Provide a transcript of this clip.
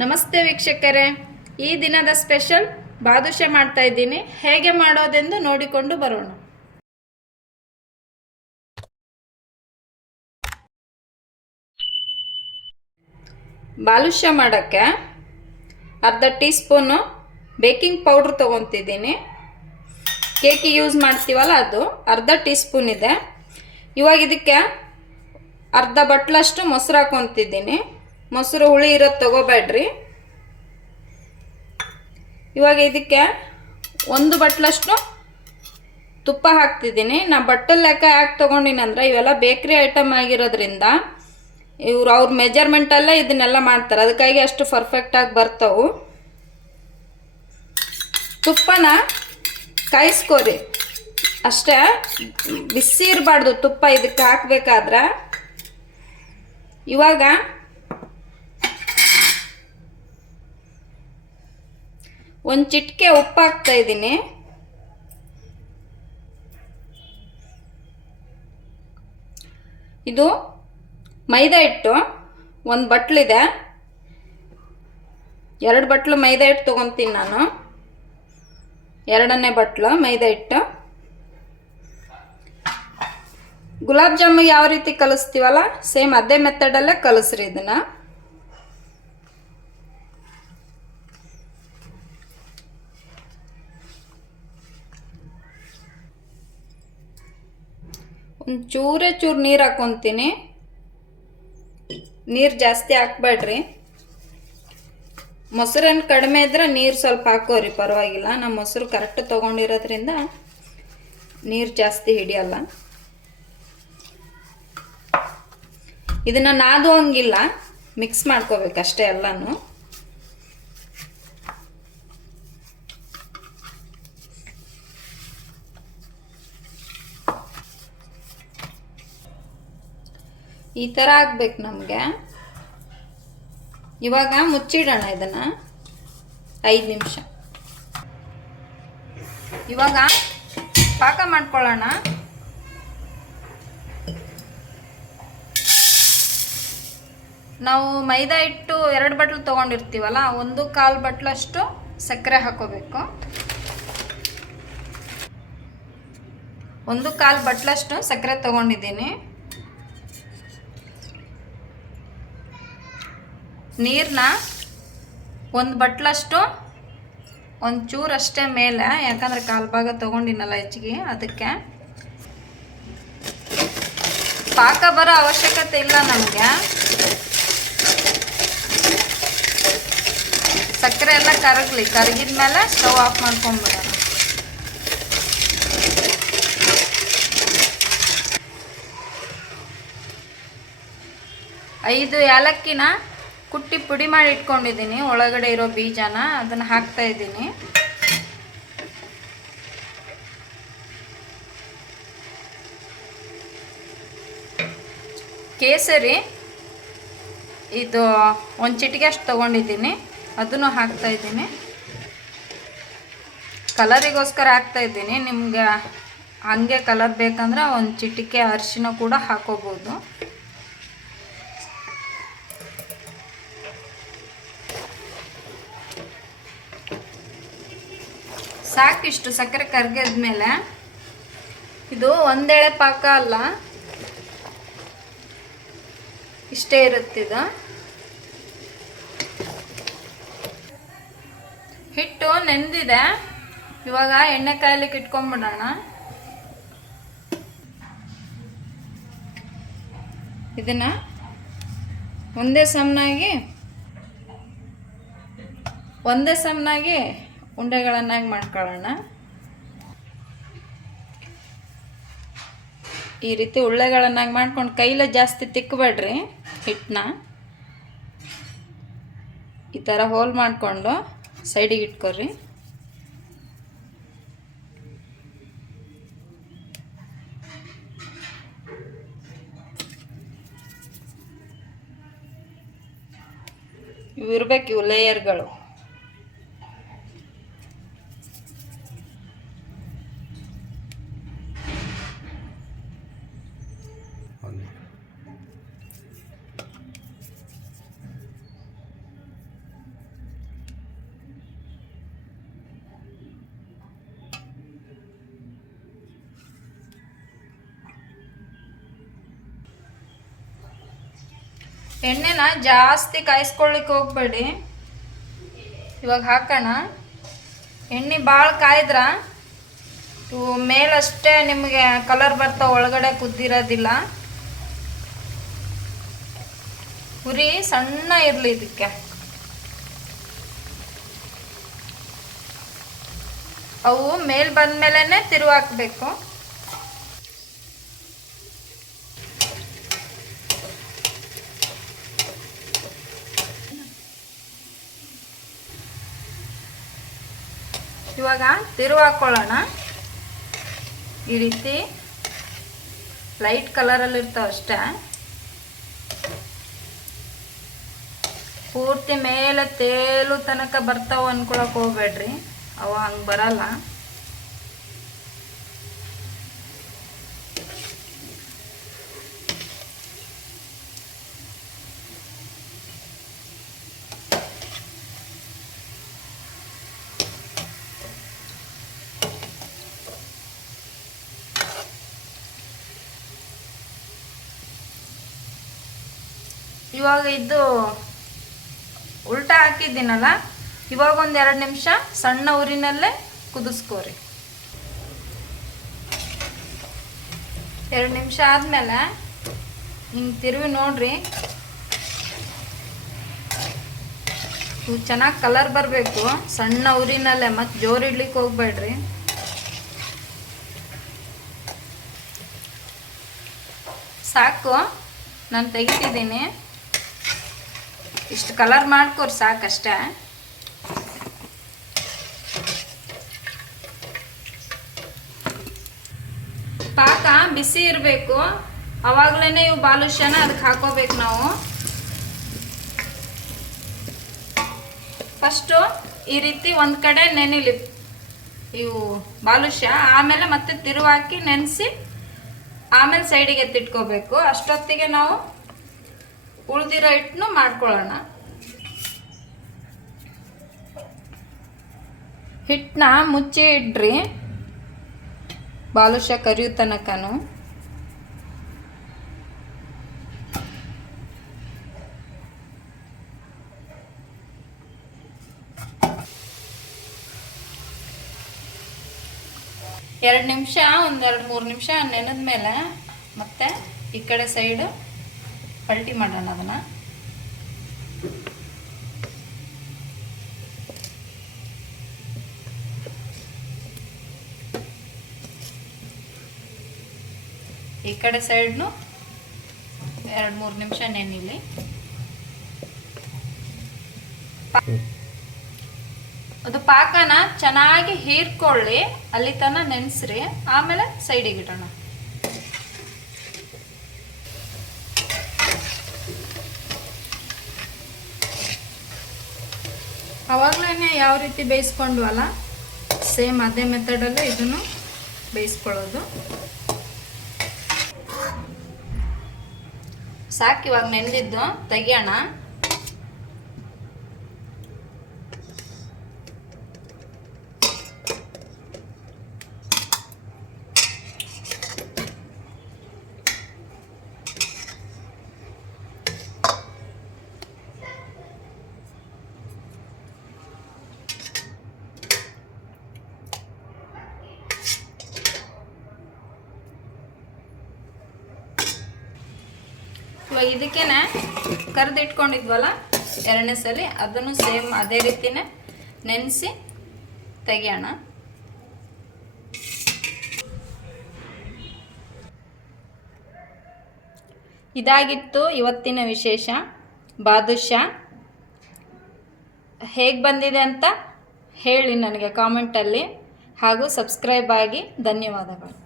ನಮಸ್ತೆ ವೀಕ್ಷಕರೇ. ಈ ದಿನದ ಸ್ಪೆಷಲ್ ಬಾದುಷೆ ಮಾಡ್ತಾ ಇದ್ದೀನಿ. ಹೇಗೆ ಮಾಡೋದೆಂದು ನೋಡಿಕೊಂಡು ಬರೋಣ. ಬಾದುಷೆ ಮಾಡೋಕ್ಕೆ ಅರ್ಧ ಟೀ ಸ್ಪೂನು ಬೇಕಿಂಗ್ ಪೌಡ್ರ್ ತೊಗೊತಿದ್ದೀನಿ. ಕೇಕಿ ಯೂಸ್ ಮಾಡ್ತೀವಲ್ಲ ಅದು, ಅರ್ಧ ಟೀ ಸ್ಪೂನ್ ಇದೆ. ಇವಾಗ ಇದಕ್ಕೆ ಅರ್ಧ ಬಟ್ಲಷ್ಟು ಮೊಸರು ಹಾಕೊತಿದ್ದೀನಿ. ಮೊಸರು ಹುಳಿ ಇರೋದು ತಗೋಬೇಡ್ರಿ. ಇವಾಗ ಇದಕ್ಕೆ ಒಂದು ಬಟ್ಲಷ್ಟು ತುಪ್ಪ ಹಾಕ್ತಿದ್ದೀನಿ. ನಾ ಬಟ್ಟಲ್ ಲೆಕ್ಕ ಯಾಕೆ ತೊಗೊಂಡಿನಂದ್ರೆ ಇವೆಲ್ಲ ಬೇಕ್ರಿ ಐಟಮ್ ಆಗಿರೋದ್ರಿಂದ ಇವ್ರು ಅವ್ರ ಮೆಜರ್ಮೆಂಟಲ್ಲೇ ಇದನ್ನೆಲ್ಲ ಮಾಡ್ತಾರೆ. ಅದಕ್ಕಾಗಿ ಅಷ್ಟು ಪರ್ಫೆಕ್ಟಾಗಿ ಬರ್ತವು. ತುಪ್ಪನ ಕಾಯಿಸ್ಕೋರಿ. ಅಷ್ಟೇ ಬಿಸಿ ಇರಬಾರ್ದು ತುಪ್ಪ ಇದಕ್ಕೆ ಹಾಕ್ಬೇಕಾದ್ರೆ. ಇವಾಗ ಒಂದು ಚಿಟಿಕೆ ಉಪ್ಪು ಹಾಕ್ತಾ ಇದ್ದೀನಿ. ಇದು ಮೈದಾ ಹಿಟ್ಟು, ಒಂದು ಬಟ್ಲಿದೆ. ಎರಡು ಬಟ್ಲು ಮೈದಾ ಹಿಟ್ಟು ತೊಗೊತೀನಿ ನಾನು. ಎರಡನೇ ಬಟ್ಲು ಮೈದಾ ಹಿಟ್ಟು. ಗುಲಾಬ್ ಜಾಮೂನ್ ಯಾವ ರೀತಿ ಕಲಿಸ್ತೀವಲ್ಲ, ಸೇಮ್ ಅದೇ ಮೆಥಡಲ್ಲೇ ಕಲಿಸ್ರಿ ಇದನ್ನು. ಚೂರೇ ಚೂರು ನೀರು ಹಾಕ್ಕೊತೀನಿ ನೀರು ಜಾಸ್ತಿ ಹಾಕ್ಬೇಡ್ರಿ. ಮೊಸರೇನು ಕಡಿಮೆ ಇದ್ರೆ ನೀರು ಸ್ವಲ್ಪ ಹಾಕೋರಿ, ಪರವಾಗಿಲ್ಲ. ನಮ್ಮ ಮೊಸರು ಕರೆಕ್ಟ್ ತೊಗೊಂಡಿರೋದ್ರಿಂದ ನೀರು ಜಾಸ್ತಿ ಹಿಡಿಯಲ್ಲ. ಇದನ್ನು ನಾದು ಹಂಗಿಲ್ಲ ಮಿಕ್ಸ್ ಮಾಡ್ಕೋಬೇಕಷ್ಟೇ ಎಲ್ಲನೂ. ಈ ಥರ ಆಗ್ಬೇಕು ನಮಗೆ. ಇವಾಗ ಮುಚ್ಚಿಡೋಣ ಇದನ್ನು. ಐದು ನಿಮಿಷ. ಇವಾಗ ಪಾಕ ಮಾಡ್ಕೊಳ್ಳೋಣ. ನಾವು ಮೈದಾ ಹಿಟ್ಟು ಎರಡು ಬಟ್ಲು ತೊಗೊಂಡಿರ್ತೀವಲ್ಲ, ಒಂದು ಕಾಲು ಬಟ್ಲಷ್ಟು ಸಕ್ಕರೆ ಹಾಕೋಬೇಕು. ಒಂದು ಕಾಲು ಬಟ್ಲಷ್ಟು ಸಕ್ಕರೆ ತೊಗೊಂಡಿದ್ದೀನಿ. ನೀರನ್ನ ಒಂದು ಬಟ್ಲಷ್ಟು, ಒಂದು ಚೂರಷ್ಟೇ ಮೇಲೆ, ಯಾಕಂದರೆ ಕಾಲು ಭಾಗ ತೊಗೊಂಡಿನಲ್ಲ ಹೆಚ್ಚಿಗೆ, ಅದಕ್ಕೆ ಪಾಕ ಬರೋ ಅವಶ್ಯಕತೆ ಇಲ್ಲ ನಮಗೆ. ಸಕ್ಕರೆ ಎಲ್ಲ ಕರಗಲಿ, ಕರಗಿದ ಮೇಲೆ ಸ್ಟವ್ ಆಫ್ ಮಾಡ್ಕೊಂಬಿಡೋಣ ಐದು ಏಲಕ್ಕಿನ ಕುಟ್ಟಿ ಪುಡಿ ಮಾಡಿ ಇಟ್ಕೊಂಡಿದ್ದೀನಿ. ಒಳಗಡೆ ಇರೋ ಬೀಜನ ಅದನ್ನು ಹಾಕ್ತಾ ಇದ್ದೀನಿ. ಕೇಸರಿ, ಇದು ಒಂದು ಚಿಟಿಗೆ ಅಷ್ಟು ತೊಗೊಂಡಿದ್ದೀನಿ. ಅದನ್ನು ಹಾಕ್ತಾ ಇದ್ದೀನಿ. ಕಲರಿಗೋಸ್ಕರ ಹಾಕ್ತಾ ಇದ್ದೀನಿ. ನಿಮ್ಗೆ ಹಂಗೆ ಕಲರ್ ಬೇಕಂದ್ರೆ ಒಂದು ಚಿಟಿಕೆ ಅರಿಶಿನ ಕೂಡ ಹಾಕೋಬೋದು. ಸಾಕಿಷ್ಟು ಸಕ್ಕರೆ ಕರ್ಗಿದ್ಮೇಲೆ ಇದು ಒಂದೆಳೆ ಪಾಕ ಅಲ್ಲ. ಇಷ್ಟೇ ಇರುತ್ತಿದು ಹಿಟ್ಟು ನೆಂದಿದೆ. ಇವಾಗ ಎಣ್ಣೆ ಕಾಯಲಿಕ್ಕೆ ಇಟ್ಕೊಂಡ್ಬಿಡೋಣ ಇದನ್ನ ಒಂದೇ ಸಮನಾಗಿ ಒಂದೇ ಸಮನಾಗಿ ಉಂಡೆಗಳನ್ನಾಗಿ ಮಾಡ್ಕೊಳ್ಳೋಣ? ಈ ರೀತಿ ಉಳ್ಳೆಗಳನ್ನಾಗಿ ಮಾಡ್ಕೊಂಡು ಕೈಲ ಜಾಸ್ತಿ ತಿಕ್ಕಬೇಡ್ರಿ ಹಿಟ್ಟನ್ನ ಈ ಥರ ಹೋಲ್ ಮಾಡಿಕೊಂಡು ಸೈಡಿಗೆ ಇಟ್ಕೊರಿ. ಇವು ಇರಬೇಕು ಇವು ಲೇಯರ್ಗಳು ಎಣ್ಣೆನ ಜಾಸ್ತಿ ಕಾಯಿಸ್ಕೊಳ್ಳಿಕ್ಕೆ ಹೋಗ್ಬೇಡಿ. ಇವಾಗ ಹಾಕೋಣ. ಎಣ್ಣೆ ಭಾಳ ಕಾಯ್ದ್ರ ಮೇಲಷ್ಟೇ ನಿಮಗೆ ಕಲರ್ ಬರ್ತಾ ಒಳಗಡೆ ಕುದ್ದಿರೋದಿಲ್ಲ. ಉರಿ ಸಣ್ಣ ಇರಲಿ ಇದಕ್ಕೆ. ಅವು ಮೇಲ್ ಬಂದ್ಮೇಲೆ ತಿರುವು ಇವಾಗ ತಿರು ಹಾಕ್ಕೊಳ್ಳೋಣ ಈ ರೀತಿ ಲೈಟ್ ಕಲರಲ್ಲಿ ಇರ್ತಾವ ಅಷ್ಟೇ. ಪೂರ್ತಿ ಮೇಲೆ ತೇಲು ತನಕ ಬರ್ತಾವ ಅನ್ಕೊಳಕ್ ಹೋಗ್ಬೇಡ್ರಿ. ಅವ ಹಂಗೆ ಬರಲ್ಲ. ಇವಾಗ ಇದು ಉಲ್ಟಾ ಹಾಕಿದ್ದೀನಲ್ಲ ಇವಾಗ ಒಂದು ಎರಡು ನಿಮಿಷ ಸಣ್ಣ ಊರಿನಲ್ಲೇ ಕುದಿಸ್ಕೋರಿ. ಎರಡು ನಿಮಿಷ ಆದಮೇಲೆ ಹಿಂಗೆ ತಿರುವಿ ನೋಡ್ರಿ. ಇವು ಚೆನ್ನಾಗಿ ಕಲರ್ ಬರಬೇಕು, ಸಣ್ಣ ಉರಿನಲ್ಲೇ, ಮತ್ತೆ ಜೋರು ಇಡ್ಲಿಕ್ಕೆ ಹೋಗ್ಬೇಡ್ರಿ. ಸಾಕು, ನಾನು ತೆಗಿತಿದ್ದೀನಿ. ಇಷ್ಟು ಕಲರ್ ಮಾಡ್ಕೋರು ಸಾಕಷ್ಟೇ. ಪಾಕ ಬಿಸಿ ಇರಬೇಕು. ಅವಾಗಲೇ ಇವು ಬಾಲುಷ್ಯನ ಅದಕ್ಕೆ ಹಾಕೋಬೇಕು ನಾವು. ಫಸ್ಟು ಈ ರೀತಿ ಒಂದು ಕಡೆ ನೆನಿಲಿ ಇವು ಬಾಲುಷ್ಯ ಆಮೇಲೆ ಮತ್ತೆ ತಿರುವಾಕಿ ನೆನೆಸಿ ಆಮೇಲೆ ಸೈಡಿಗೆ ಎತ್ತಿಟ್ಕೋಬೇಕು. ಅಷ್ಟೊತ್ತಿಗೆ ನಾವು ಉಳ್ದಿರೋ ಹಿಟ್ಟನ್ನು ಮಾಡ್ಕೊಳ್ಳೋಣ. ಹಿಟ್ಟನ್ನ ಮುಚ್ಚಿ ಇಡ್ರಿ. ಬಾಲುಷ ಕರಿಯೋ ತನಕನು. ಎರಡು ನಿಮಿಷ, ಒಂದೆರಡು ಮೂರು ನಿಮಿಷ ನೆನೆದ ಮೇಲೆ ಮತ್ತೆ ಈ ಕಡೆ ಸೈಡು ಪಲ್ಟಿ ಮಾಡೋಣ ಅದನ್ನು. ಈ ಕಡೆ ಸೈಡ್ನು ಎರಡು ಮೂರು ನಿಮಿಷ ನೆನಿಲಿ ಅದು ಪಾಕನ ಚೆನ್ನಾಗಿ ಹೀರ್ಕೊಳ್ಳಿ, ಅಲ್ಲಿ ತನ ನೆನೆಸ್ರಿ, ಆಮೇಲೆ ಸೈಡಿಗೆ ಇಡೋಣ. ಅವಾಗಲೇ ಯಾವ ರೀತಿ ಬೇಯಿಸ್ಕೊಂಡ್ವಲ್ಲ ಸೇಮ್ ಅದೇ ಮೆಥಡಲ್ಲೇ ಇದನ್ನು ಬೇಯಿಸ್ಕೊಳ್ಳೋದು. ಸಾಕು ಇವಾಗ ನೆಂದಿದ್ದು ತೆಗಿಯೋಣ. ಇವಾಗ ಇದಕ್ಕೇನೆ ಕರೆದಿಟ್ಕೊಂಡಿದ್ವಲ್ಲ? ಎರಡನೇ ಸಲ ಅದನ್ನು ಸೇಮ್ ಅದೇ ರೀತಿನೇ ನೆನೆಸಿ ತೆಗೆಯೋಣ. ಇದಾಗಿತ್ತು ಇವತ್ತಿನ ವಿಶೇಷ. ಬಾದುಷಾ, ಹೇಗೆ ಬಂದಿದೆ ಅಂತ ಹೇಳಿ ನನಗೆ ಕಾಮೆಂಟಲ್ಲಿ ಹಾಗೂ ಸಬ್ಸ್ಕ್ರೈಬ್ ಆಗಿ ಧನ್ಯವಾದಗಳು.